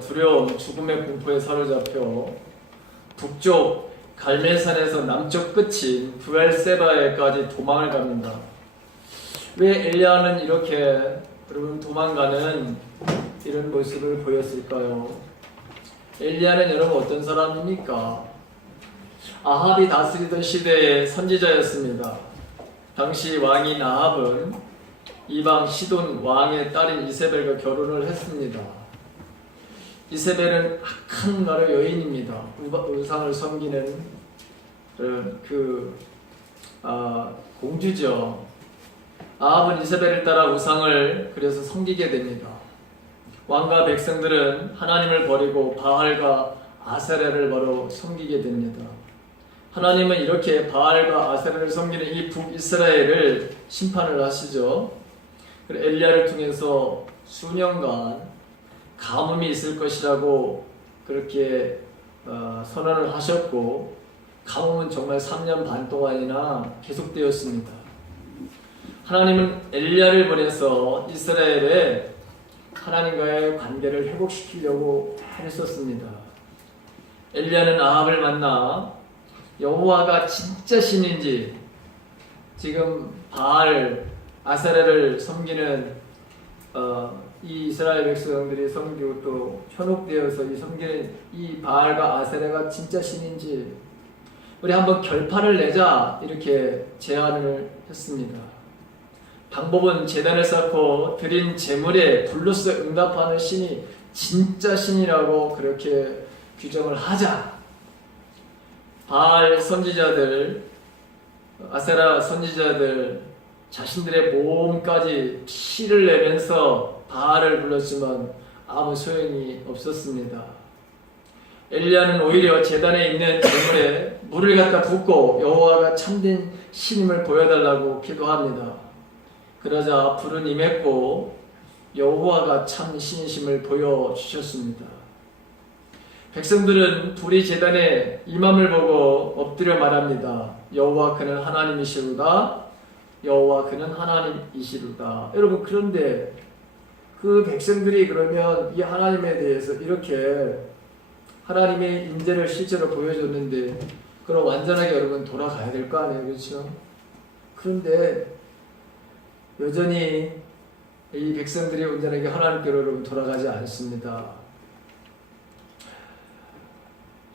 두려움, 죽음의 공포에 사로잡혀 북쪽 갈멜산에서 남쪽 끝인 브엘세바에까지 도망을 갑니다. 왜 엘리야는 이렇게 여러분 도망가는 이런 모습을 보였을까요? 엘리야는 여러분 어떤 사람입니까? 아합이 다스리던 시대의 선지자였습니다. 당시 왕인 아합은 이방 시돈 왕의 딸인 이세벨과 결혼을 했습니다. 이세벨은 악한 나라 여인입니다. 우상을 섬기는 공주죠. 아합은 이세벨을 따라 우상을 그래서 섬기게 됩니다. 왕과 백성들은 하나님을 버리고 바알과 아세라를 바로 섬기게 됩니다. 하나님은 이렇게 바알과 아세라를 섬기는 이 북이스라엘을 심판을 하시죠. 그리고 엘리야를 통해서 수년간 가뭄이 있을 것이라고 그렇게 선언을 하셨고, 가뭄은 정말 3년 반 동안이나 계속되었습니다. 하나님은 엘리야를 보내서 이스라엘에 하나님과의 관계를 회복시키려고 했었습니다. 엘리야는 아합을 만나 여호와가 진짜 신인지, 지금 바알, 아세라를 섬기는 이 이스라엘 백성들이 섬기고 또 현혹되어서 이 섬기는 이 바알과 아세라가 진짜 신인지 우리 한번 결판을 내자, 이렇게 제안을 했습니다. 방법은 제단을 쌓고 드린 제물에 불로써 응답하는 신이 진짜 신이라고 그렇게 규정을 하자. 바알 선지자들, 아세라 선지자들 자신들의 몸까지 피를 내면서 바알을 불렀지만 아무 소용이 없었습니다. 엘리야는 오히려 제단에 있는 제물에 물을 갖다 붓고 여호와가 참된 신임을 보여달라고 기도합니다. 그러자 불은 임했고 여호와가 참 신이심을 보여주셨습니다. 백성들은 불이 제단에 임함을 보고 엎드려 말합니다. 여호와 그는 하나님이시로다. 여호와 그는 하나님이시로다. 여러분, 그런데 그 백성들이 그러면 이 하나님에 대해서 이렇게 하나님의 임재를 실제로 보여줬는데 그럼 완전하게 여러분 돌아가야 될 거 아니에요, 그렇죠? 그런데 여전히 이 백성들이 온전하게 하나님께로 여러분 돌아가지 않습니다.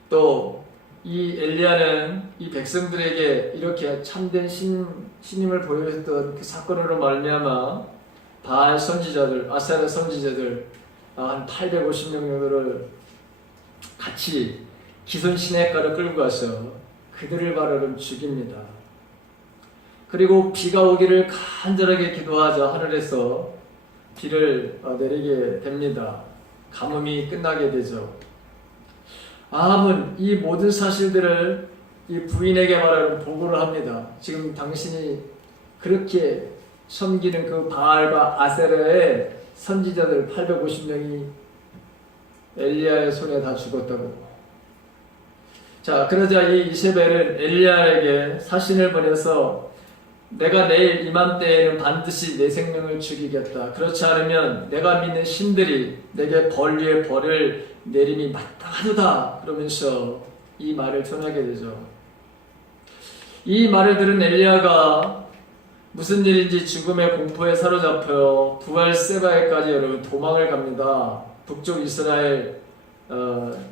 또 이 엘리야는 이 백성들에게 이렇게 참된 신임을 보여줬던 그 사건으로 말미암아 바알 선지자들, 아세라 선지자들 한 850명 정도를 같이 기손 시내가로 끌고 가서 그들을 바로 죽입니다. 그리고 비가 오기를 간절하게 기도하자 하늘에서 비를 내리게 됩니다. 가뭄이 끝나게 되죠. 아합은 이 모든 사실들을 이 부인에게 말하는 보고를 합니다. 지금 당신이 그렇게 섬기는 그 바알과 아세라의 선지자들 850명이 엘리야의 손에 다 죽었다고. 자, 그러자 이 이세벨은 엘리야에게 사신을 보내서 내가 내일 이맘때에는 반드시 내 생명을 죽이겠다. 그렇지 않으면 내가 믿는 신들이 내게 벌 위에 벌을 내림이 마땅하도다. 그러면서 이 말을 전하게 되죠. 이 말을 들은 엘리야가 무슨 일인지 죽음의 공포에 사로잡혀 브엘세바에까지 여러분 도망을 갑니다. 북쪽 이스라엘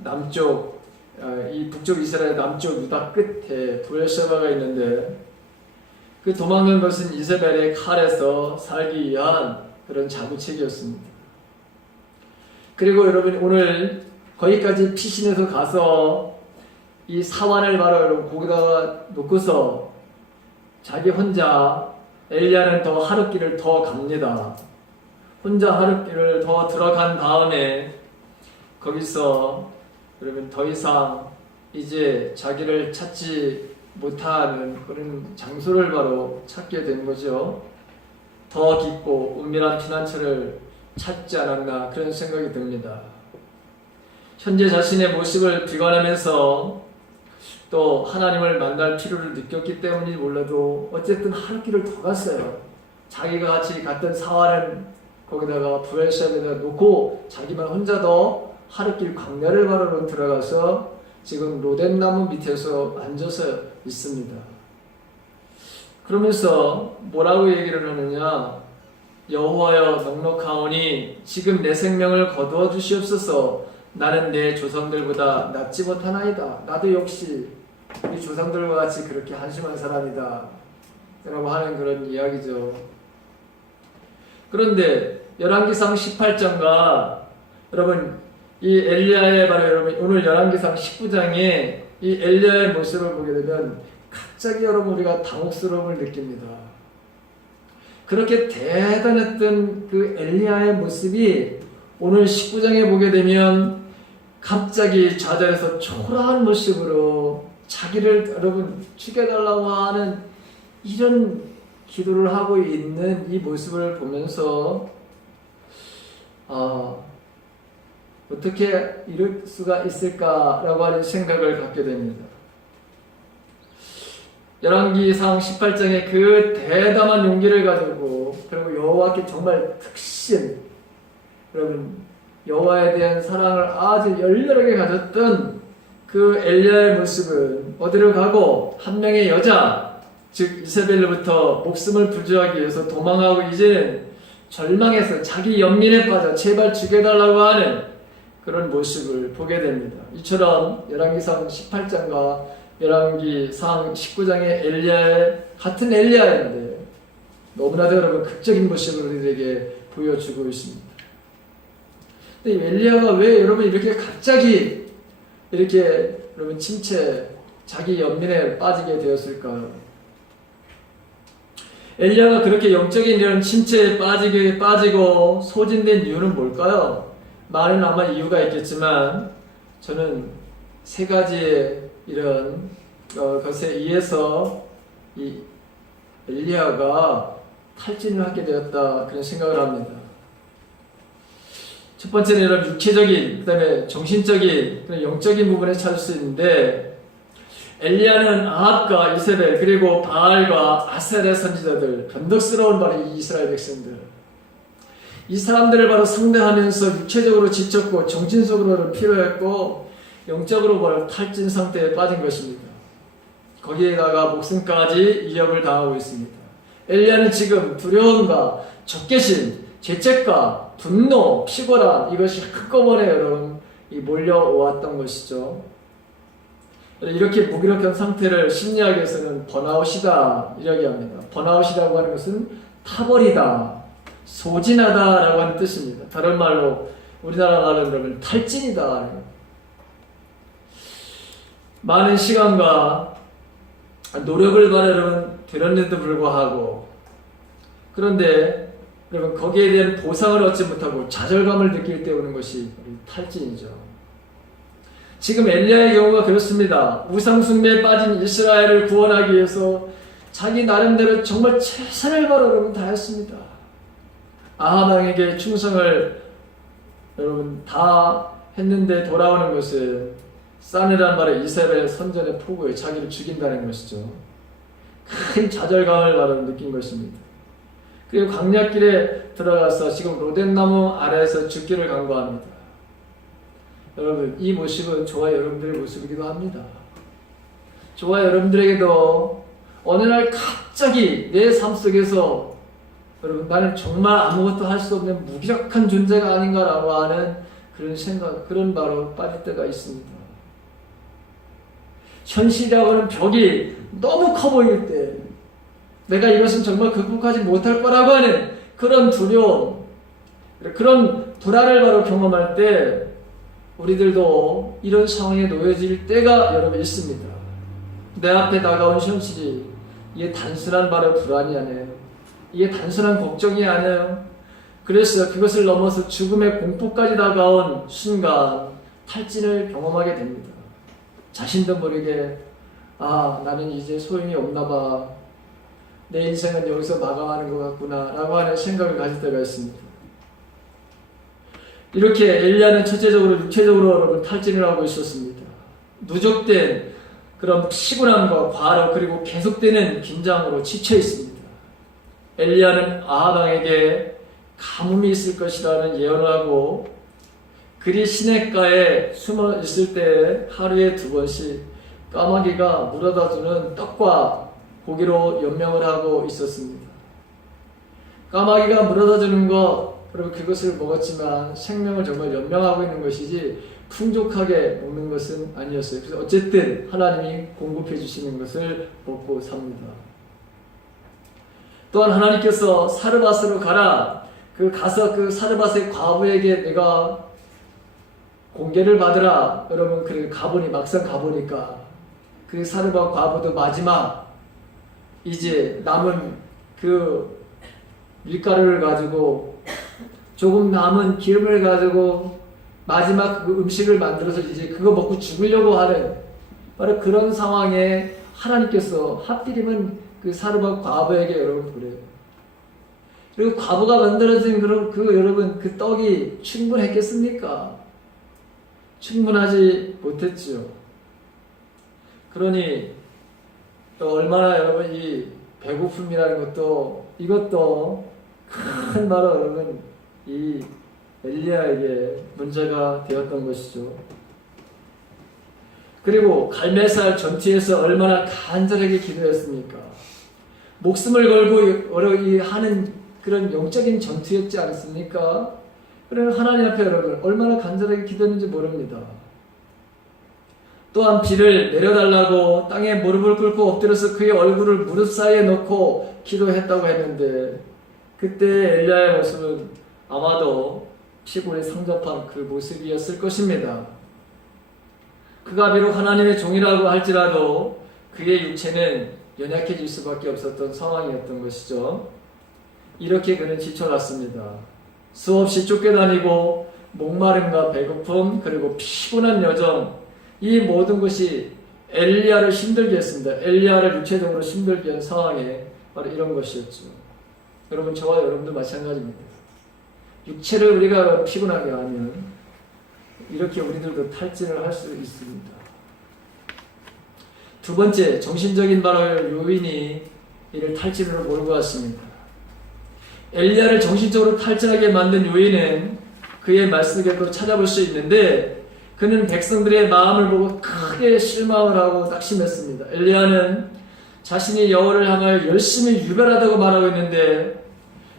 남쪽 이 북쪽 이스라엘 남쪽 유다 끝에 브엘세바가 있는데, 그 도망간 것은 이세벨의 칼에서 살기 위한 그런 자구책이었습니다. 그리고 여러분, 오늘 거기까지 피신해서 가서 이 사환을 바로 여러분 거기다가 놓고서 자기 혼자, 엘리야는 더 하룻길을 더 갑니다. 혼자 하룻길을 더 들어간 다음에 거기서 여러분 더 이상 이제 자기를 찾지 못하는 그런 장소를 바로 찾게 된 거죠. 더 깊고 은밀한 피난처를 찾지 않았나, 그런 생각이 듭니다. 현재 자신의 모습을 비관하면서 또 하나님을 만날 필요를 느꼈기 때문인지 몰라도 어쨌든 하룻길을 더 갔어요. 자기가 같이 갔던 사활은 거기다가 브엘세바에다 놓고 자기만 혼자 더 하룻길 광야를 바로 들어가서 지금 로뎀나무 밑에서 앉아서 있습니다. 그러면서 뭐라고 얘기를 하느냐? 여호와여 넉넉하오니 지금 내 생명을 거두어 주시옵소서. 나는 내 조상들보다 낫지 못하나이다. 나도 역시 우리 조상들과 같이 그렇게 한심한 사람이다 라고 하는 그런 이야기죠. 그런데 열왕기상 18장과 여러분 이 엘리야의 바로 여러분 오늘 열왕기상 19장에 이 엘리야의 모습을 보게 되면 갑자기 여러분 우리가 당혹스러움을 느낍니다. 그렇게 대단했던 그 엘리야의 모습이 오늘 19장에 보게 되면 갑자기 좌절해서 초라한 모습으로 자기를 여러분 죽여달라고 하는 이런 기도를 하고 있는 이 모습을 보면서 어떻게 이럴 수가 있을까라고 하는 생각을 갖게 됩니다. 열왕기상 18장에 그 대담한 용기를 가지고 그리고 여호와께 정말 특신 여러분 여호와에 대한 사랑을 아주 열렬하게 가졌던 그 엘리야의 모습은 어디로 가고 한 명의 여자 즉 이세벨로부터 목숨을 부지하기 위해서 도망하고 이제는 절망해서 자기 연민에 빠져 제발 죽여달라고 하는 그런 모습을 보게 됩니다. 이처럼 열왕기상 18장과 열왕기상 19장의 엘리야의 같은 엘리야인데 너무나도 여러분 극적인 모습을 우리들에게 보여주고 있습니다. 근데 엘리야가 왜 여러분 이렇게 갑자기 이렇게 여러분 자기 연민에 빠지게 되었을까요? 엘리야가 그렇게 영적인 이런 침체에 빠지고 소진된 이유는 뭘까요? 많은 아마 이유가 있겠지만 저는 세 가지의 이런 것에 의해서 이 엘리야가 탈진을 하게 되었다 그런 생각을 합니다. 첫 번째는 이런 육체적인 그 다음에 정신적인 그런 영적인 부분에 찾을 수 있는데 엘리야는 아합과 이세벨 그리고 바알과 아세라 선지자들 변덕스러운 바로 이 이스라엘 백성들 이 사람들을 바로 상대하면서 육체적으로 지쳤고 정신적으로는 필요했고 영적으로 바로 탈진 상태에 빠진 것입니다. 거기에다가 목숨까지 위협을 당하고 있습니다. 엘리야는 지금 두려움과 적개심, 죄책과 분노, 피곤함 이것이 한꺼번에 여러분 몰려왔던 것이죠. 이렇게 무기력한 상태를 심리학에서는 번아웃이다 이렇게 합니다. 번아웃이라고 하는 것은 타버리다, 소진하다 라고 하는 뜻입니다. 다른 말로 우리나라 말로 그러면 탈진이다. 많은 시간과 노력을 여러분 들었는데도 불구하고 그런데 여러분 거기에 대한 보상을 얻지 못하고 좌절감을 느낄 때 오는 것이 탈진이죠. 지금 엘리야의 경우가 그렇습니다. 우상 숭배에 빠진 이스라엘을 구원하기 위해서 자기 나름대로 정말 최선을 바로 여러분 다했습니다. 아합 왕에게 충성을 여러분 다 했는데 돌아오는 것은 싸늘한 말에 이세벨 선전의 포고에 자기를 죽인다는 것이죠. 큰 좌절감을 바로 느낀 것입니다. 그리고 광야길에 들어가서 지금 로뎀나무 아래에서 죽기를 간구합니다. 여러분 이 모습은 저와 여러분들의 모습이기도 합니다. 저와 여러분들에게도 어느 날 갑자기 내 삶 속에서 여러분 나는 정말 아무것도 할 수 없는 무기력한 존재가 아닌가라고 하는 그런 생각, 그런 바로 빠질 때가 있습니다. 현실이라고 하는 벽이 너무 커 보일 때 내가 이것은 정말 극복하지 못할 거라고 하는 그런 두려움, 그런 불안을 바로 경험할 때 우리들도 이런 상황에 놓여질 때가 여러분 있습니다. 내 앞에 다가온 현실이 이게 단순한 바로 불안이 아니에요. 이게 단순한 걱정이 아니에요. 그래서 그것을 넘어서 죽음의 공포까지 다가온 순간 탈진을 경험하게 됩니다. 자신도 모르게 나는 이제 소용이 없나 봐. 내 인생은 여기서 마감하는 것 같구나 라고 하는 생각을 가질 때가 있습니다. 이렇게 엘리야는 첫째적으로 육체적으로 여러분 탈진을 하고 있었습니다. 누적된 그런 피곤함과 과로 그리고 계속되는 긴장으로 지쳐 있습니다. 엘리야는 아합 왕에게 가뭄이 있을 것이라는 예언을 하고 그리 시냇가에 숨어 있을 때 하루에 2번씩 까마귀가 물어다 주는 떡과 고기로 연명을 하고 있었습니다. 까마귀가 물어다 주는 것, 그리고 그것을 먹었지만 생명을 정말 연명하고 있는 것이지 풍족하게 먹는 것은 아니었어요. 그래서 어쨌든 하나님이 공급해 주시는 것을 먹고 삽니다. 또한 하나님께서 사르밧으로 가라. 가서 그 사르밧의 과부에게 내가 공개를 받으라. 여러분, 막상 가보니까 그 사르밧 과부도 마지막 이제 남은 그 밀가루를 가지고 조금 남은 기름을 가지고 마지막 그 음식을 만들어서 이제 그거 먹고 죽으려고 하는 바로 그런 상황에 하나님께서 하필이면 그 사르밧 과부에게 여러분 그래요. 그리고 과부가 만들어진 여러분 그 떡이 충분했겠습니까? 충분하지 못했지요. 그러니 또 얼마나 여러분 이 배고픔이라는 것도 이것도 큰 바로 여러분 이 엘리야에게 문제가 되었던 것이죠. 그리고 갈멜살 전투에서 얼마나 간절하게 기도했습니까? 목숨을 걸고 하는 그런 영적인 전투였지 않습니까? 그래서 하나님 앞에 여러분 얼마나 간절하게 기도했는지 모릅니다. 또한 비를 내려달라고 땅에 무릎을 꿇고 엎드려서 그의 얼굴을 무릎 사이에 넣고 기도했다고 했는데 그때 엘리야의 모습은 아마도 피골에 상접한 그 모습이었을 것입니다. 그가 비록 하나님의 종이라고 할지라도 그의 육체는 연약해질 수밖에 없었던 상황이었던 것이죠. 이렇게 그는 지쳐갔습니다. 수없이 쫓겨다니고 목마름과 배고픔 그리고 피곤한 여정, 이 모든 것이 엘리야를 힘들게 했습니다. 엘리야를 육체적으로 힘들게 한 상황에 바로 이런 것이었죠. 여러분, 저와 여러분도 마찬가지입니다. 육체를 우리가 피곤하게 하면 이렇게 우리들도 탈진을 할 수 있습니다. 두 번째, 정신적인 바로 요인이 이를 탈진으로 몰고 왔습니다. 엘리야를 정신적으로 탈진하게 만든 요인은 그의 말씀에도 찾아볼 수 있는데 그는 백성들의 마음을 보고 크게 실망을 하고 낙심했습니다. 엘리야는 자신이 여호와를 향하여 열심히 유별하다고 말하고 있는데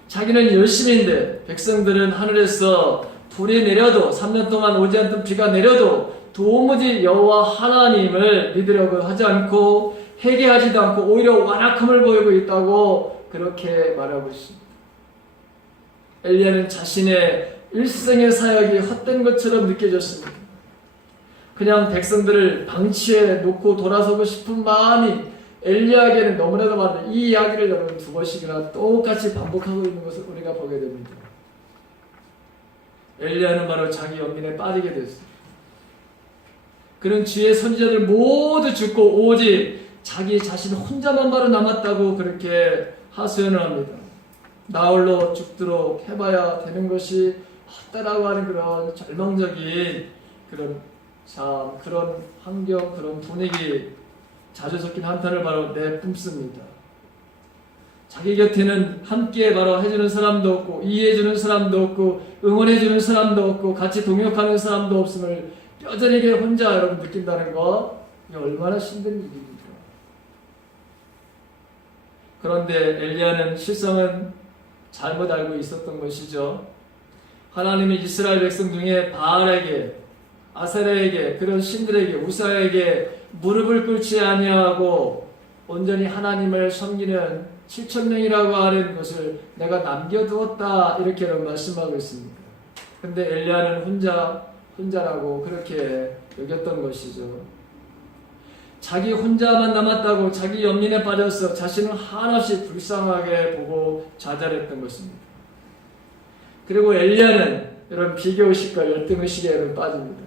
자기는 열심인데 백성들은 하늘에서 불이 내려도 3년 동안 오지 않던 비가 내려도 도무지 여호와 하나님을 믿으려고 하지 않고 회개하지도 않고 오히려 완악함을 보이고 있다고 그렇게 말하고 있습니다. 엘리야는 자신의 일생의 사역이 헛된 것처럼 느껴졌습니다. 그냥 백성들을 방치해 놓고 돌아서고 싶은 마음이 엘리야에게는 너무나도 많은데 이 이야기를 여러분 2번씩이나 똑같이 반복하고 있는 것을 우리가 보게 됩니다. 엘리야는 바로 자기 연민에 빠지게 됐습니다. 그는 주의 선지자들 모두 죽고 오직 자기 자신 혼자만 바로 남았다고 그렇게 하소연을 합니다. 나 홀로 죽도록 해봐야 되는 것이 헛되라고 하는 그런 절망적인 그런 삶, 그런 환경, 그런 분위기, 자주 섞인 한탄을 바로 내뿜습니다. 자기 곁에는 함께 바로 해주는 사람도 없고 이해해주는 사람도 없고 응원해주는 사람도 없고 같이 동역하는 사람도 없음을 뼈저리게 혼자 여러분 느낀다는 것, 이게 얼마나 힘든 일입니까? 그런데 엘리야는 실상은 잘못 알고 있었던 것이죠. 하나님이 이스라엘 백성 중에 바알에게, 아세라에게, 그런 신들에게, 우사에게 무릎을 꿇지 아니하고 온전히 하나님을 섬기는 7,000명이라고 하는 것을 내가 남겨두었다, 이렇게 말씀하고 있습니다. 근데 엘리야는 혼자라고 그렇게 여겼던 것이죠. 자기 혼자만 남았다고 자기 연민에 빠져서 자신을 한없이 불쌍하게 보고 좌절했던 것입니다. 그리고 엘리야는 여러분 비교의식과 열등의식에 여러분 빠집니다.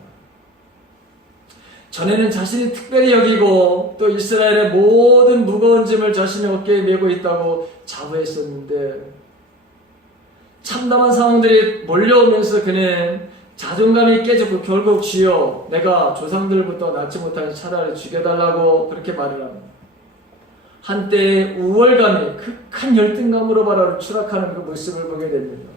전에는 자신이 특별히 여기고 또 이스라엘의 모든 무거운 짐을 자신의 어깨에 메고 있다고 자부했었는데 참담한 상황들이 몰려오면서 그는 자존감이 깨졌고 결국 주여 내가 조상들부터 낳지 못한 차라리 죽여달라고 그렇게 말을 합니다. 한때의 우월감이 극한 열등감으로 바로 추락하는 그 모습을 보게 됩니다.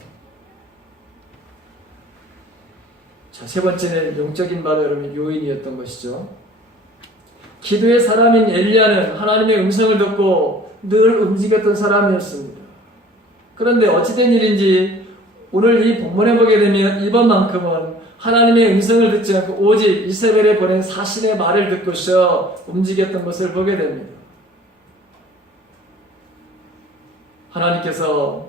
자, 세 번째는 영적인 바로 여러분 요인이었던 것이죠. 기도의 사람인 엘리야는 하나님의 음성을 듣고 늘 움직였던 사람이었습니다. 그런데 어찌된 일인지 오늘 이 본문에 보게 되면 이번만큼은 하나님의 음성을 듣지 않고 오직 이세벨에 보낸 사신의 말을 듣고서 움직였던 것을 보게 됩니다. 하나님께서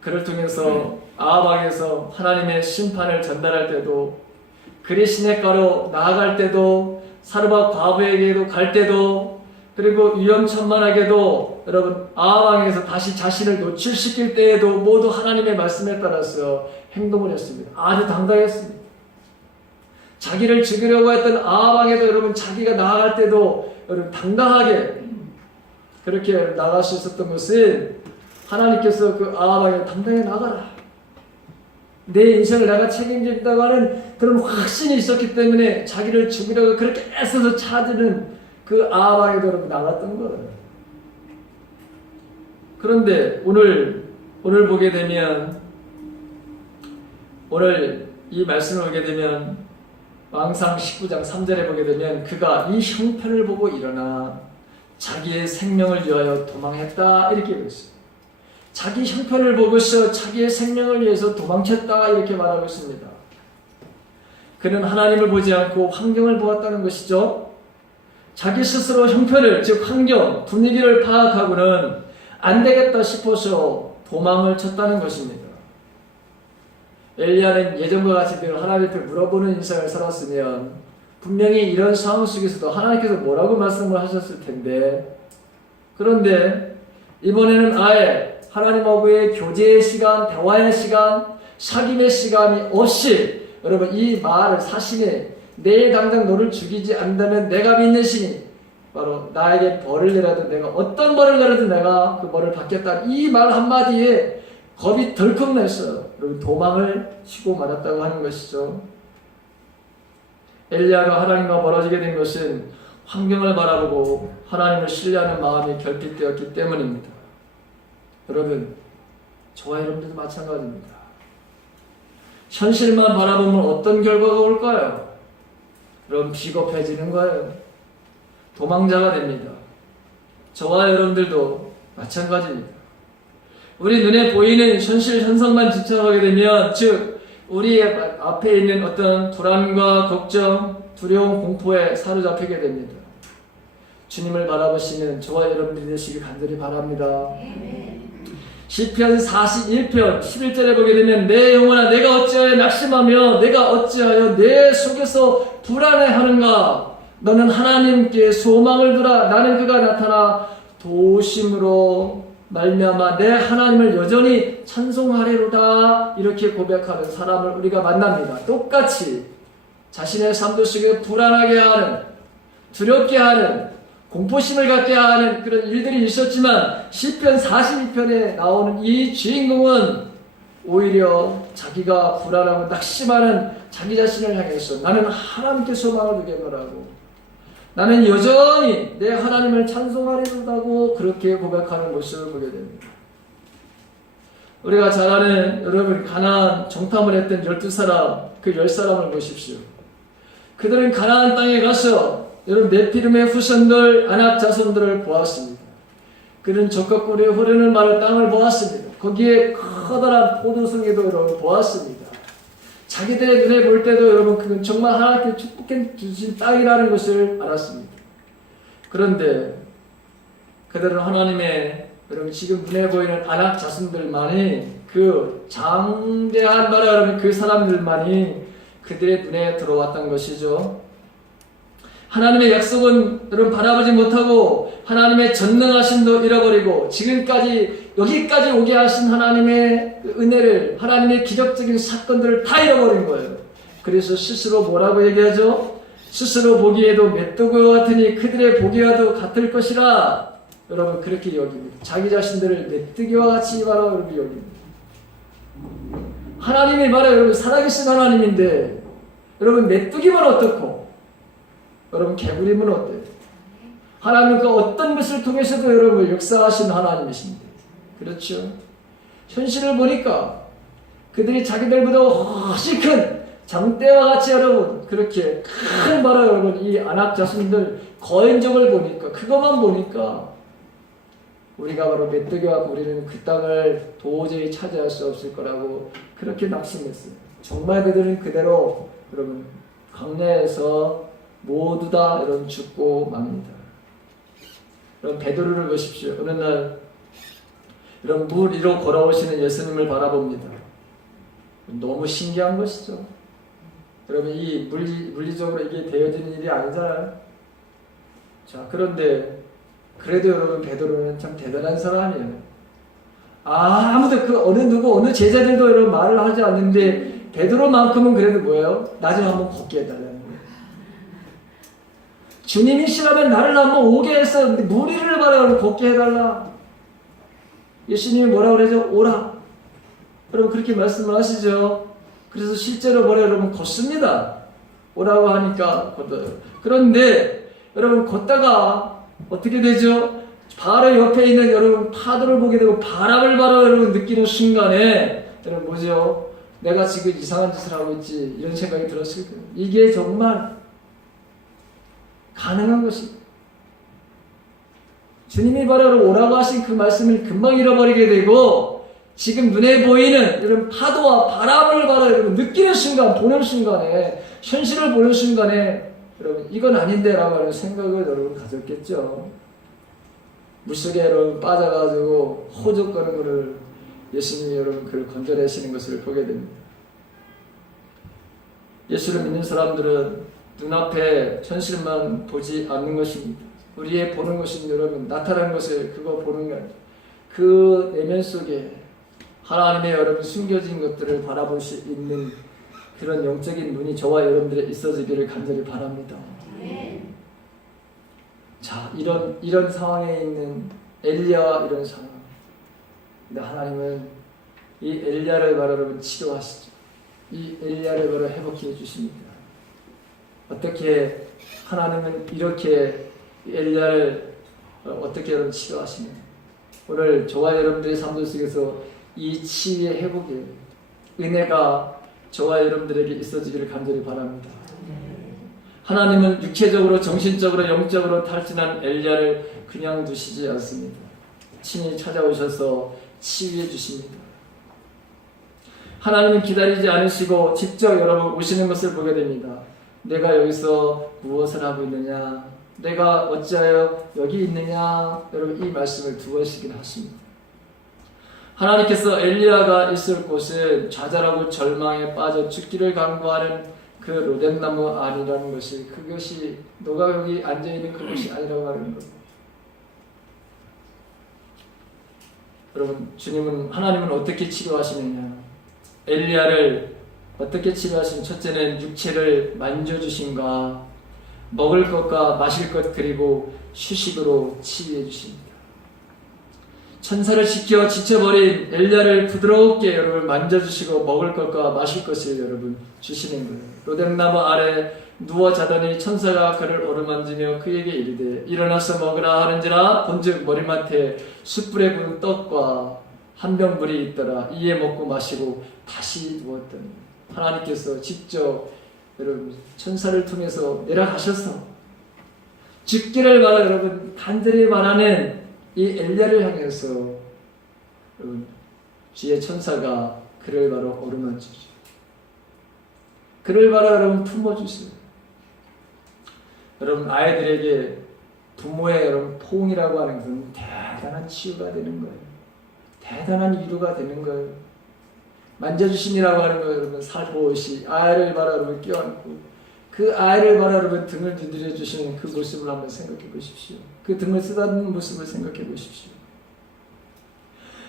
그를 통해서 아합에게서 하나님의 심판을 전달할 때도, 그리 시냇가로 나아갈 때도, 사르밧 과부에게도 갈 때도, 그리고 위험천만하게도 여러분 아합에게서 다시 자신을 노출시킬 때에도 모두 하나님의 말씀에 따라서 행동을 했습니다. 아주 당당했습니다. 자기를 죽이려고 했던 아합에게도 여러분 자기가 나아갈 때도 여러분 당당하게 그렇게 나갈 수 있었던 것은 하나님께서 그 아합에게 당당히 나가라, 내 인생을 내가 책임진다고 하는 그런 확신이 있었기 때문에 자기를 죽이려고 그렇게 애써서 찾는 그 아합에게도 여러분 나갔던 거예요. 그런데 오늘 보게 되면, 오늘 이 말씀을 보게 되면 왕상 19장 3절에 보게 되면 그가 이 형편을 보고 일어나 자기의 생명을 위하여 도망했다 이렇게 되어 있어요. 자기 형편을 보고서 자기의 생명을 위해서 도망쳤다 이렇게 말하고 있습니다. 그는 하나님을 보지 않고 환경을 보았다는 것이죠. 자기 스스로 형편을, 즉 환경, 분위기를 파악하고는 안 되겠다 싶어서 도망을 쳤다는 것입니다. 엘리야는 예전과 같이 늘 하나님 앞에 물어보는 인생을 살았으면 분명히 이런 상황 속에서도 하나님께서 뭐라고 말씀을 하셨을 텐데, 그런데 이번에는 아예 하나님하고의 교제의 시간, 대화의 시간, 사귐의 시간이 없이 여러분 이 말을 사신에 내일 당장 너를 죽이지 않는다면 내가 믿는 신이 바로 나에게 벌을 내려도 내가 어떤 벌을 내려도 내가 그 벌을 받겠다, 이 말 한마디에 겁이 덜컥 났어요. 여러분 도망을 치고 말았다고 하는 것이죠. 엘리야가 하나님과 멀어지게 된 것은 환경을 바라보고 하나님을 신뢰하는 마음이 결핍되었기 때문입니다. 여러분, 저와 여러분들도 마찬가지입니다. 현실만 바라보면 어떤 결과가 올까요? 여러분, 비겁해지는 거예요. 도망자가 됩니다. 저와 여러분들도 마찬가지입니다. 우리 눈에 보이는 현실 현상만 집착하게 되면, 즉 우리 앞에 있는 어떤 불안과 걱정, 두려움, 공포에 사로잡히게 됩니다. 주님을 바라보시는 저와 여러분들이 되시길 간절히 바랍니다. 시편 41편 11절에 보게 되면 내 영혼아 내가 어찌하여 낙심하며 내가 어찌하여 내 속에서 불안해하는가. 너는 하나님께 소망을 두라. 나는 그가 나타나 도우심으로 말미암아 내 하나님을 여전히 찬송하리로다. 이렇게 고백하는 사람을 우리가 만납니다. 똑같이 자신의 삶도 속에 불안하게 하는, 두렵게 하는, 공포심을 갖게 하는 그런 일들이 있었지만 시편 42편에 나오는 이 주인공은 오히려 자기가 불안하고 낙심하는 자기 자신을 향해서 나는 하나님께 소망을 두겠노라고, 나는 여전히 내 하나님을 찬송하리로다고 그렇게 고백하는 모습을 보게 됩니다. 우리가 잘 아는 여러분 가나안 정탐을 했던 12사람, 그 10사람을 보십시오. 그들은 가나안 땅에 가서 여러분 네피림의 후손들, 아낙 자손들을 보았습니다. 그는 적과 꿀이 흐르는 마을 땅을 보았습니다. 거기에 커다란 포도송이도 여러분 보았습니다. 자기들의 눈에 볼 때도 여러분 그건 정말 하나님께 축복해 주신 땅이라는 것을 알았습니다. 그런데 그들은 하나님의 여러분 지금 눈에 보이는 아낙 자손들만이, 그 장대한 나라 여러분 그 사람들만이 그들의 눈에 들어왔던 것이죠. 하나님의 약속은 여러분 바라보지 못하고 하나님의 전능하심도 잃어버리고 지금까지 여기까지 오게 하신 하나님의 은혜를, 하나님의 기적적인 사건들을 다 잃어버린 거예요. 그래서 스스로 뭐라고 얘기하죠? 스스로 보기에도 메뚜기와 같으니 그들의 보기와도 같을 것이라. 여러분 그렇게 여깁니다. 자기 자신들을 메뚜기와 같이 바로 여러분 여깁니다. 하나님이 바로 여러분 살아계신 하나님인데 여러분 메뚜기면 어떻고 여러분 개구리면 어때요? 하나님은 그 어떤 것을 통해서도 여러분 역사하신 하나님이십니다. 그렇죠? 현실을 보니까 그들이 자기들보다 훨씬 큰 장대와 같이 여러분 그렇게 큰 바로 여러분 이 안악 자손들 거인족을 보니까 그것만 보니까 우리가 바로 메뚜기와 우리는 그 땅을 도저히 차지할 수 없을 거라고 그렇게 낙심했어요. 정말 그들은 그대로 여러분 광야에서 모두 다 여러분 죽고 맙니다. 여러분 베드로를 보십시오. 어느 날 여러분 물 위로 걸어오시는 예수님을 바라봅니다. 너무 신기한 것이죠. 여러분 이 물리적으로 이게 되어지는 일이 아니잖아요. 자 그런데 그래도 여러분 베드로는 참 대단한 사람이에요. 아무도 그 어느 제자들도 여러분 말을 하지 않는데 베드로만큼은 그래도 뭐예요? 나 좀 한번 걷게 해달라는 거예요. 주님이시라면 나를 한번 오게 해서 무리를 바라고 걷게 해달라. 예수님이 뭐라고 그러죠? 오라. 여러분 그렇게 말씀을 하시죠. 그래서 실제로 여러분 걷습니다. 오라고 하니까 걷어요. 그런데 여러분 걷다가 어떻게 되죠? 바로 옆에 있는 여러분 파도를 보게 되고 바람을 바로 여러분 느끼는 순간에 여러분 뭐죠? 내가 지금 이상한 짓을 하고 있지 이런 생각이 들었을 거예요. 이게 정말 가능한 것이 주님이 바로 오라고 하신 그 말씀을 금방 잃어버리게 되고 지금 눈에 보이는 이런 파도와 바람을 바로 여러분 느끼는 순간, 보는 순간에 현실을 보는 순간에 여러분 이건 아닌데 라고 하는 생각을 여러분 가졌겠죠. 물속에 여러분 빠져가지고 호적거리는 것을 예수님이 여러분 그를 건져내시는 것을 보게 됩니다. 예수를 믿는 사람들은 눈앞에 현실만 보지 않는 것입니다. 우리의 보는 것은 여러분 나타난 것을 그거 보는 것, 그 내면 속에 하나님의 여러분 숨겨진 것들을 바라볼 수 있는 그런 영적인 눈이 저와 여러분들에 있어지기를 간절히 바랍니다. 자, 이런 상황에 있는 엘리야와 이런 상황. 근데 하나님은 이 엘리야를 바로 여러분 치료하시죠. 이 엘리야를 바로 회복해 주십니다. 어떻게 하나님은 이렇게 엘리야를 어떻게 여러분 치료하시냐? 오늘 저와 여러분들의 삶 속에서 이 치유의 회복의 은혜가 저와 여러분들에게 있어지기를 간절히 바랍니다. 하나님은 육체적으로, 정신적으로, 영적으로 탈진한 엘리야를 그냥 두시지 않습니다. 친히 찾아오셔서 치유해 주십니다. 하나님은 기다리지 않으시고 직접 여러분 오시는 것을 보게 됩니다. 내가 여기서 무엇을 하고 있느냐? 내가 어찌하여 여기 있느냐? 여러분 이 말씀을 두 번씩이나 하십니다. 하나님께서 엘리야가 있을 곳은 좌절하고 절망에 빠져 죽기를 간구하는 그 로뎀나무 아니라는 것이 그것이 너가 여기 앉아있는 그것이 아니라고 하는 것. 여러분 주님은 하나님은 어떻게 치료하시느냐? 엘리야를 어떻게 치료하시는 첫째는 육체를 만져주심과 먹을 것과 마실 것 그리고 휴식으로 치유해 주십니다. 천사를 시켜 지쳐버린 엘리야를 부드럽게 여러분 만져주시고 먹을 것과 마실 것을 여러분 주시는 거예요. 로뎀나무 아래 누워 자더니 천사가 그를 어루만지며 그에게 이르되 일어나서 먹으라 하는지라 본즉 머리맡에 숯불에 구운 떡과 한 병 물이 있더라. 이에 먹고 마시고 다시 누웠더니 하나님께서 직접 여러분 천사를 통해서 내려가셔서 죽기를 바라 여러분 간절히 바라는 이 엘리야를 향해서 여러분 주의 천사가 그를 바로 어루만지죠. 그를 바로 여러분 품어주세요. 여러분 아이들에게 부모의 여러분 포옹이라고 하는 것은 대단한 치유가 되는 거예요. 대단한 위로가 되는 거예요. 만져주심이라고 하는 거 여러분 살포시 아이를 바로 여러분 껴안고 그 아이를 바로 여러분 등을 두드려 주시는 그 모습을 한번 생각해 보십시오. 그 등을 쓰다듬는 모습을 생각해 보십시오.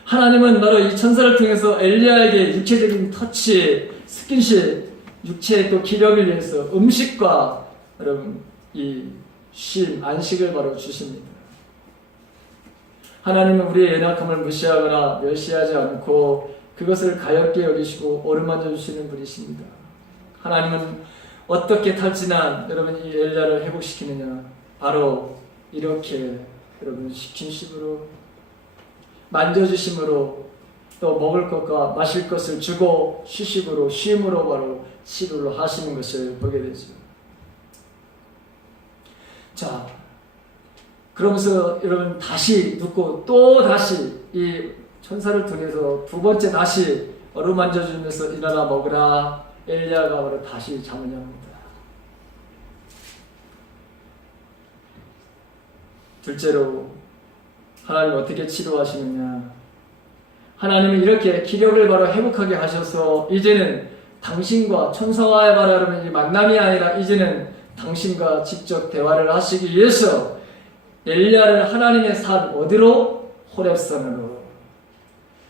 하나님은 바로 이 천사를 통해서 엘리야에게 육체적인 터치, 스킨십, 육체의 또 기력을 위해서 음식과 여러분 이 쉼, 안식을 바로 주십니다. 하나님은 우리의 연약함을 무시하거나 멸시하지 않고 그것을 가볍게 여기시고 어루만져 주시는 분이십니다. 하나님은 어떻게 탈진한 여러분 이 엘리야를 회복시키느냐? 바로 이렇게 여러분 스킨십으로 만져주심으로 또 먹을 것과 마실 것을 주고 휴식으로 쉼으로 바로 치료를 하시는 것을 보게 되죠. 자, 그러면서 여러분 다시 눕고 또 다시 이 천사를 통해서 두 번째 다시 어루만져 주면서 일어나 먹으라. 엘리야가 바로 다시 잠을 잡니다. 둘째로 하나님 어떻게 치료하시느냐? 하나님은 이렇게 기력을 바로 회복하게 하셔서 이제는 당신과 천사와의 바로 여러분 이 만남이 아니라 이제는 당신과 직접 대화를 하시기 위해서 엘리야를 하나님의 산 어디로? 호렙산으로.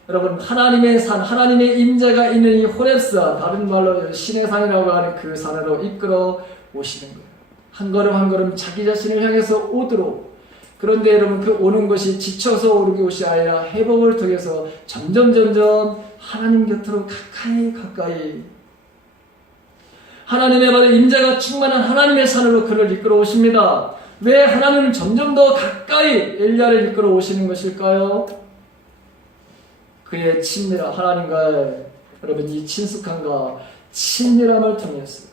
여러분 하나님의 산, 하나님의 임재가 있는 이 호렙산, 다른 말로 신의 산이라고 하는 그 산으로 이끌어 오시는 거예요. 한 걸음 한 걸음 자기 자신을 향해서 오도록. 그런데 여러분 그 오는 것이 지쳐서 오는 것이 아니라 회복을 통해서 점점 하나님 곁으로 가까이 하나님의 바로 임재가 충만한 하나님의 산으로 그를 이끌어 오십니다. 왜 하나님은 점점 더 가까이 엘리야를 이끌어 오시는 것일까요? 그의 친밀한 하나님과의 여러분 이 친숙함과 친밀함을 통해서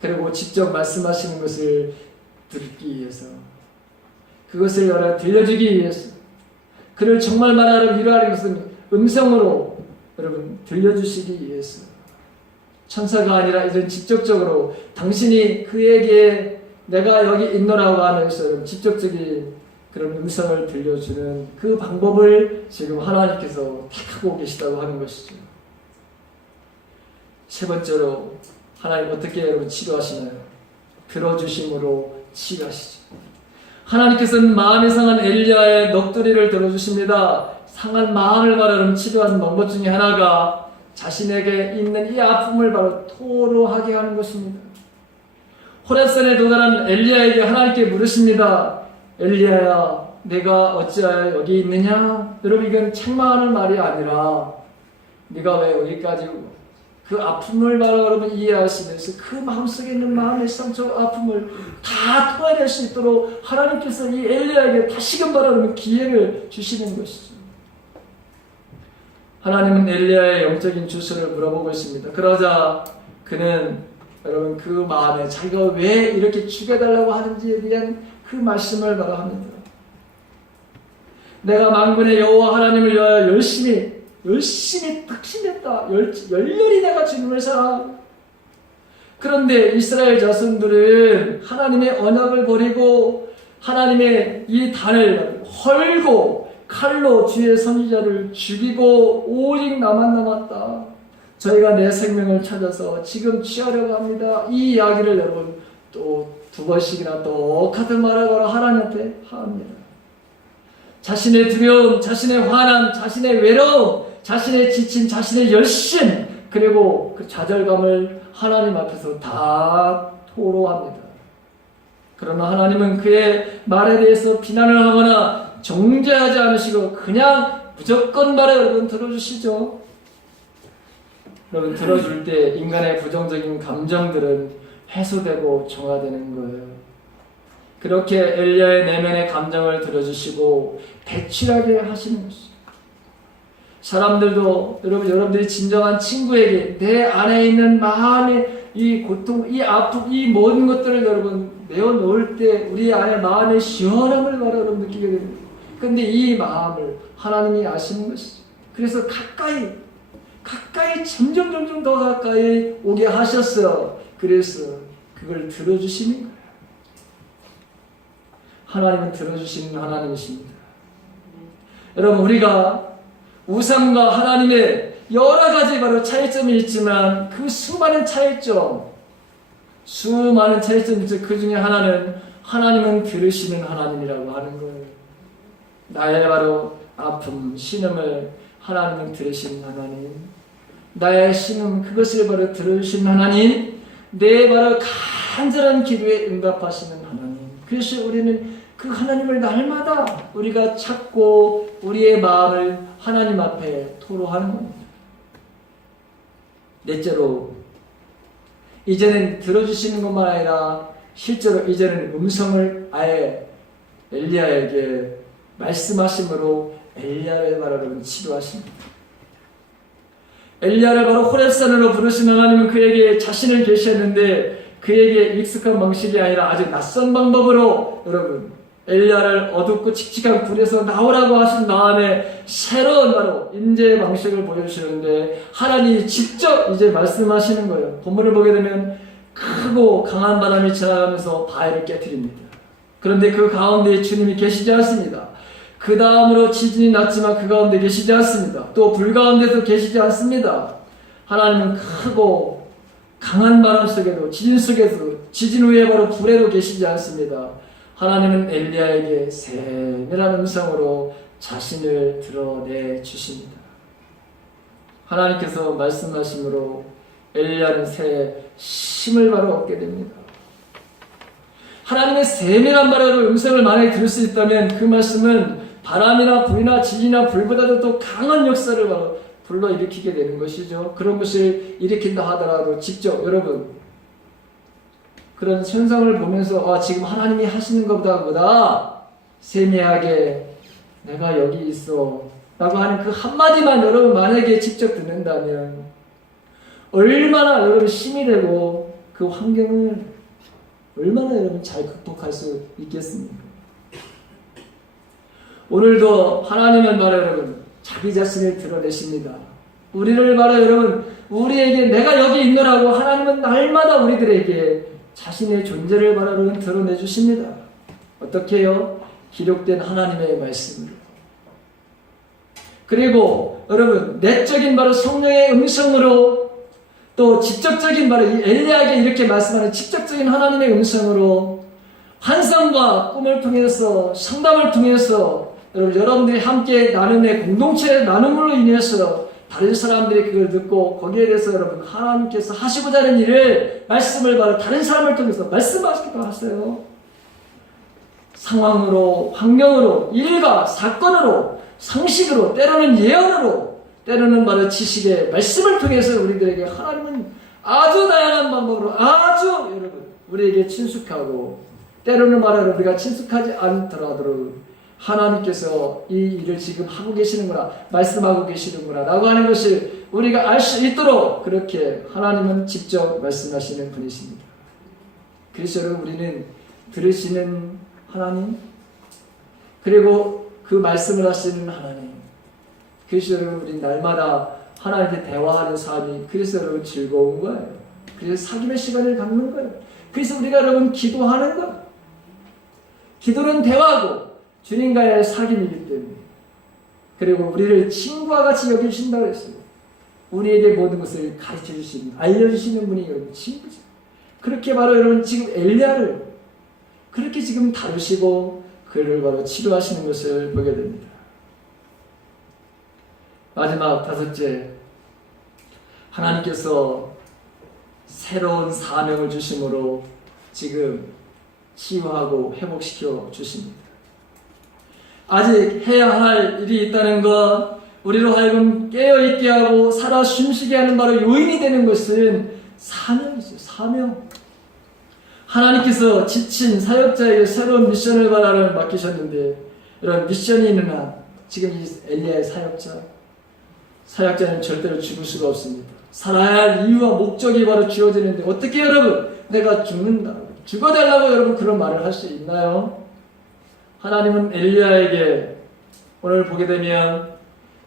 그리고 직접 말씀하시는 것을 듣기 위해서 그것을 여러분 들려주기 위해서 그를 정말 말하는 위로하는 것은 음성으로 여러분 들려주시기 위해서 천사가 아니라 이제 직접적으로 당신이 그에게 내가 여기 있노라고 하는 것을 직접적인 그런 음성을 들려주는 그 방법을 지금 하나님께서 택하고 계시다고 하는 것이죠. 세 번째로 하나님 어떻게 여러분 치료하시나요? 들어주심으로 치료하시죠. 하나님께서는 마음이 상한 엘리야의 넋두리를 들어주십니다. 상한 마음을 바로 치료하는 방법 중에 하나가 자신에게 있는 이 아픔을 바로 토로하게 하는 것입니다. 호렙산에 도달한 엘리야에게 하나님께 물으십니다. 엘리야야, 내가 어찌하여 여기 있느냐? 여러분 이건 책망하는 말이 아니라 네가 왜 여기까지 그 아픔을 바로 여러분 이해하시면서 그 마음속에 있는 마음의 상처, 아픔을 다 토해낼 수 있도록 하나님께서 이 엘리야에게 다시금 바로 여러분 기회를 주시는 것이죠. 하나님은 엘리야의 영적인 주소를 물어보고 있습니다. 그러자 그는 여러분 그 마음에 자기가 왜 이렇게 죽여달라고 하는지에 대한 그 말씀을 바로 합니다. 내가 만군의 여호와 하나님을 위하여 열심히 특신했다. 열렬히 내가 주님을 사랑하고. 그런데 이스라엘 자손들은 하나님의 언약을 버리고 하나님의 이 단을 헐고 칼로 주의 선지자를 죽이고 오직 나만 남았다. 저희가 내 생명을 찾아서 지금 취하려고 합니다. 이 이야기를 여러분 또 두 번씩이나 똑같은 말을 바로 하나님한테 합니다. 자신의 두려움, 자신의 화남, 자신의 외로움, 자신의 지친, 자신의 열심, 그리고 그 좌절감을 하나님 앞에서 다 토로합니다. 그러나 하나님은 그의 말에 대해서 비난을 하거나 정죄하지 않으시고 그냥 무조건 말을 여러분 들어주시죠. 여러분 들어줄 때 인간의 부정적인 감정들은 해소되고 정화되는 거예요. 그렇게 엘리야의 내면의 감정을 들어주시고 배출하게 하시는 것이죠. 사람들도 여러분들이 진정한 친구에게 내 안에 있는 마음의 이 고통, 이 아픔, 이 모든 것들을 여러분 내어놓을 때 우리 안에 마음의 시원함을 바로 여러분 느끼게 됩니다. 그런데 이 마음을 하나님이 아시는 것이죠. 그래서 가까이 점점 더 가까이 오게 하셨어요. 그래서 그걸 들어주시는 거예요. 하나님은 들어주시는 하나님이십니다. 여러분 우리가 우상과 하나님의 여러 가지 바로 차이점이 있지만 그 수많은 차이점 그 중에 하나는 하나님은 들으시는 하나님이라고 하는 거예요. 나의 바로 아픔, 신음을 하나님은 들으시는 하나님, 나의 신음 그것을 바로 들으시는 하나님, 내 바로 간절한 기도에 응답하시는 하나님. 그래서 우리는 그 하나님을 날마다 우리가 찾고 우리의 마음을 하나님 앞에 토로하는 겁니다. 넷째로 이제는 들어주시는 것만 아니라 실제로 이제는 음성을 아예 엘리야에게 말씀하심으로 엘리야를 바라보는 치료하십니다. 엘리야를 바로 호렙산으로 부르신 하나님은 그에게 자신을 계시했는데 그에게 익숙한 방식이 아니라 아주 낯선 방법으로 여러분 엘리야를 어둡고 칙칙한 불에서 나오라고 하신 다음에 새로운 바로 인재의 방식을 보여주시는데 하나님이 직접 이제 말씀하시는 거예요. 본문을 보게 되면 크고 강한 바람이 지나가면서 바위를 깨뜨립니다. 그런데 그 가운데 주님이 계시지 않습니다. 그 다음으로 지진이 났지만 그 가운데 계시지 않습니다. 또 불 가운데도 계시지 않습니다. 하나님은 크고 강한 바람 속에도 지진 속에도 지진 후에 바로 불에도 계시지 않습니다. 하나님은 엘리야에게 세밀한 음성으로 자신을 드러내 주십니다. 하나님께서 말씀하심으로 엘리야는 새 힘을 바로 얻게 됩니다. 하나님의 세밀한 바로 음성을 만약에 들을 수 있다면 그 말씀은 바람이나 불이나 지진이나 불보다도 또 강한 역사를 바로 불러일으키게 되는 것이죠. 그런 것을 일으킨다 하더라도 직접 여러분 그런 현상을 보면서 지금 하나님이 하시는 것보다 세미하게 내가 여기 있어 라고 하는 그 한마디만 여러분 만약에 직접 듣는다면 얼마나 여러분 힘이 되고 그 환경을 얼마나 여러분 잘 극복할 수 있겠습니까? 오늘도 하나님은 바로 여러분 자기 자신을 드러내십니다. 우리를 바로 여러분 우리에게 내가 여기 있노라고 하나님은 날마다 우리들에게 자신의 존재를 바로 여러분 드러내 주십니다. 어떻게 해요? 기록된 하나님의 말씀으로. 그리고 여러분 내적인 바로 성령의 음성으로 또 직접적인 바로 이 엘리야에게 이렇게 말씀하는 직접적인 하나님의 음성으로 환상과 꿈을 통해서 상담을 통해서 여러분들이 함께 나눔의 공동체의 나눔으로 인해서 다른 사람들이 그걸 듣고 거기에 대해서 여러분 하나님께서 하시고자 하는 일을 말씀을 바로 다른 사람을 통해서 말씀하시기도 하세요. 상황으로 환경으로 일과 사건으로 상식으로 때로는 예언으로 때로는 바로 지식의 말씀을 통해서 우리들에게 하나님은 아주 다양한 방법으로 아주 여러분 우리에게 친숙하고 때로는 말하는 우리가 친숙하지 않더라도 하나님께서 이 일을 지금 하고 계시는구나 말씀하고 계시는구나 라고 하는 것을 우리가 알 수 있도록 그렇게 하나님은 직접 말씀하시는 분이십니다. 그래서 여러분 우리는 들으시는 하나님 그리고 그 말씀을 하시는 하나님 그래서 여러분 우리 날마다 하나님께 대화하는 삶이 그래서 여러분 즐거운 거예요. 그래서 사귐의 시간을 갖는 거예요. 그래서 우리가 여러분 기도하는 거예요. 기도는 대화고 주님과의 사귐이기 때문에 그리고 우리를 친구와 같이 여기신다고 했어요. 우리에게 모든 것을 가르쳐 주시는 알려주시는 분이 여러분 친구죠. 그렇게 바로 여러분 지금 엘리야를 그렇게 지금 다루시고 그를 바로 치료하시는 것을 보게 됩니다. 마지막 다섯째 하나님께서 새로운 사명을 주심으로 지금 치유하고 회복시켜 주십니다. 아직 해야 할 일이 있다는 것, 우리로 하여금 깨어있게 하고 살아 숨쉬게 하는 바로 요인이 되는 것은 사명이죠. 사명. 하나님께서 지친 사역자에게 새로운 미션을 바라를 맡기셨는데 이런 미션이 있는 한 지금 이 엘리야의 사역자는 절대로 죽을 수가 없습니다. 살아야 할 이유와 목적이 바로 주어지는데 어떻게 여러분 내가 죽는다 죽어달라고 여러분 그런 말을 할 수 있나요? 하나님은 엘리야에게 오늘 보게 되면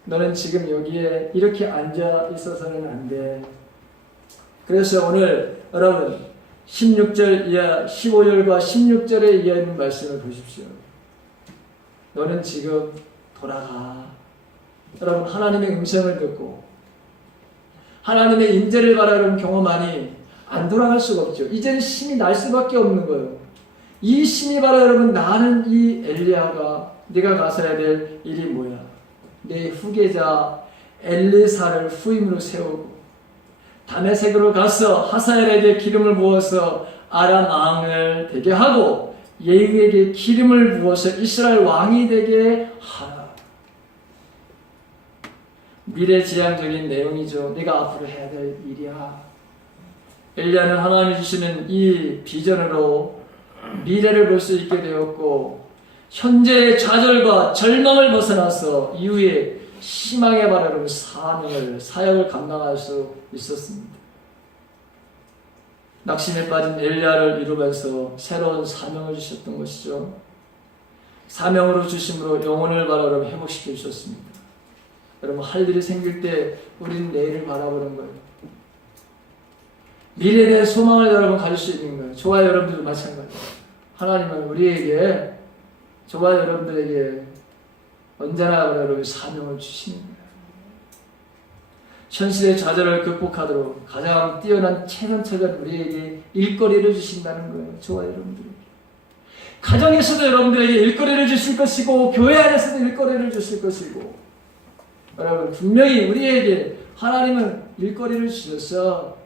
너는 지금 여기에 이렇게 앉아 있어서는 안 돼. 그래서 오늘 여러분 16절 이하 15절과 16절에 이하 있는 말씀을 보십시오. 너는 지금 돌아가. 여러분 하나님의 음성을 듣고 하나님의 인재를 바라는 경험하니 안 돌아갈 수가 없죠. 이제는 힘이 날 수밖에 없는 거예요. 이 힘이 바로 여러분 나는 이 엘리야가 네가 가서 해야 될 일이 뭐야? 내 후계자 엘리사를 후임으로 세우고 다메섹으로 가서 하사엘에게 기름을 부어서 아람 왕을 되게 하고 예후에게 기름을 부어서 이스라엘 왕이 되게 하라. 미래지향적인 내용이죠. 네가 앞으로 해야 될 일이야. 엘리야는 하나님이 주시는 이 비전으로 미래를 볼 수 있게 되었고 현재의 좌절과 절망을 벗어나서 이후에 심하게 말하는 사역을 감당할 수 있었습니다. 낙심에 빠진 엘리야를 이루면서 새로운 사명을 주셨던 것이죠. 사명으로 주심으로 영혼을 바라보며 회복시켜 주셨습니다. 여러분, 할 일이 생길 때 우리는 내일을 바라보는 거예요. 미래에 대한 소망을 여러분 가질 수 있는 거예요. 저와 여러분들도 마찬가지예요. 하나님은 우리에게, 저와 여러분들에게 언제나 여러분 사명을 주시는 거예요. 현실의 좌절을 극복하도록 가장 뛰어난 최선책은 우리에게 일거리를 주신다는 거예요. 저와 여러분들에게. 가정에서도 여러분들에게 일거리를 주실 것이고, 교회 안에서도 일거리를 주실 것이고, 여러분, 분명히 우리에게 하나님은 일거리를 주셔서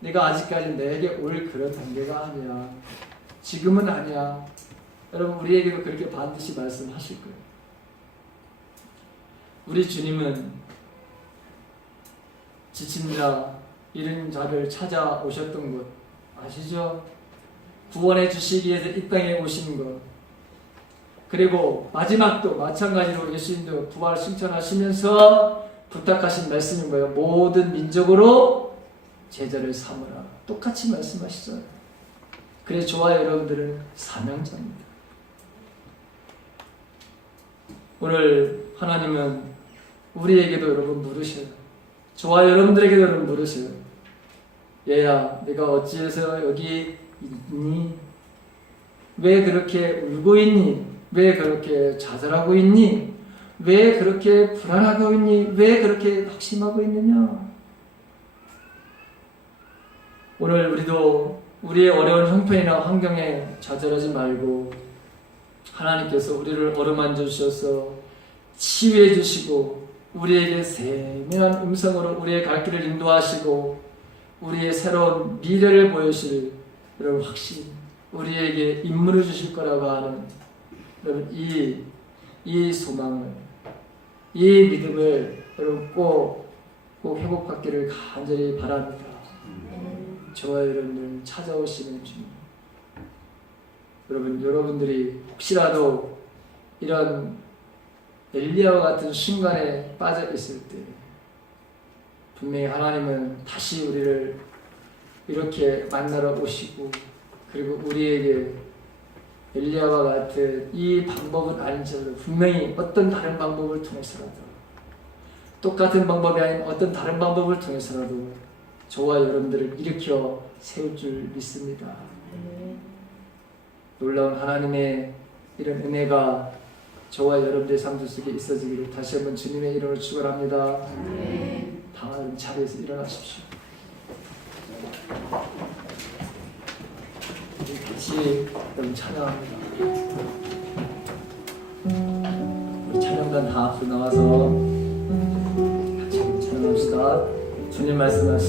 내가 아직까지 내게 올 그런 단계가 아니야. 지금은 아니야. 여러분, 우리에게도 그렇게 반드시 말씀하실 거예요. 우리 주님은 지친 자, 이른 자를 찾아오셨던 것 아시죠? 구원해 주시기 위해서 이 땅에 오신 것. 그리고 마지막도 마찬가지로 예수님도 부활 승천하시면서 부탁하신 말씀이 뭐예요? 모든 민족으로 제자를 삼으라. 똑같이 말씀하시잖아요. 그래서 저와 여러분들은 사명자입니다. 오늘 하나님은 우리에게도 여러분 물으셔요. 저와 여러분들에게도 여러분 물으셔요. 얘야, 내가 어찌해서 여기 있니? 왜 그렇게 울고 있니? 왜 그렇게 좌절하고 있니? 왜 그렇게 불안하고 있니? 왜 그렇게 낙심하고 있느냐? 오늘 우리도 우리의 어려운 형편이나 환경에 좌절하지 말고 하나님께서 우리를 어루만져 주셔서 치유해 주시고 우리에게 세밀한 음성으로 우리의 갈 길을 인도하시고 우리의 새로운 미래를 보여주실 여러분 확신, 우리에게 임무를 주실 거라고 하는 여러분 이 소망을, 이 믿음을 여러분 꼭 회복받기를 간절히 바랍니다. 저와 여러분들 찾아오시는 주님, 여러분들이 혹시라도 이런 엘리야와 같은 순간에 빠져 있을 때 분명히 하나님은 다시 우리를 이렇게 만나러 오시고, 그리고 우리에게 엘리야와 같은 이 방법은 아닌지라도 분명히 어떤 다른 방법을 통해서라도, 똑같은 방법이 아닌 어떤 다른 방법을 통해서라도 저와 여러분들을 일으켜 세울 줄 믿습니다. 놀라운 하나님의 이런 은혜가 저와 여러분들의 삶 속에 있어지기를 다시 한번 주님의 이름으로 축원합니다. 다음 자리에서 일어나십시오. 같이 여러분 찬양합니다. 우리 찬양단 다 앞으로 나와서 같이 찬양합시다. 주님 말씀하시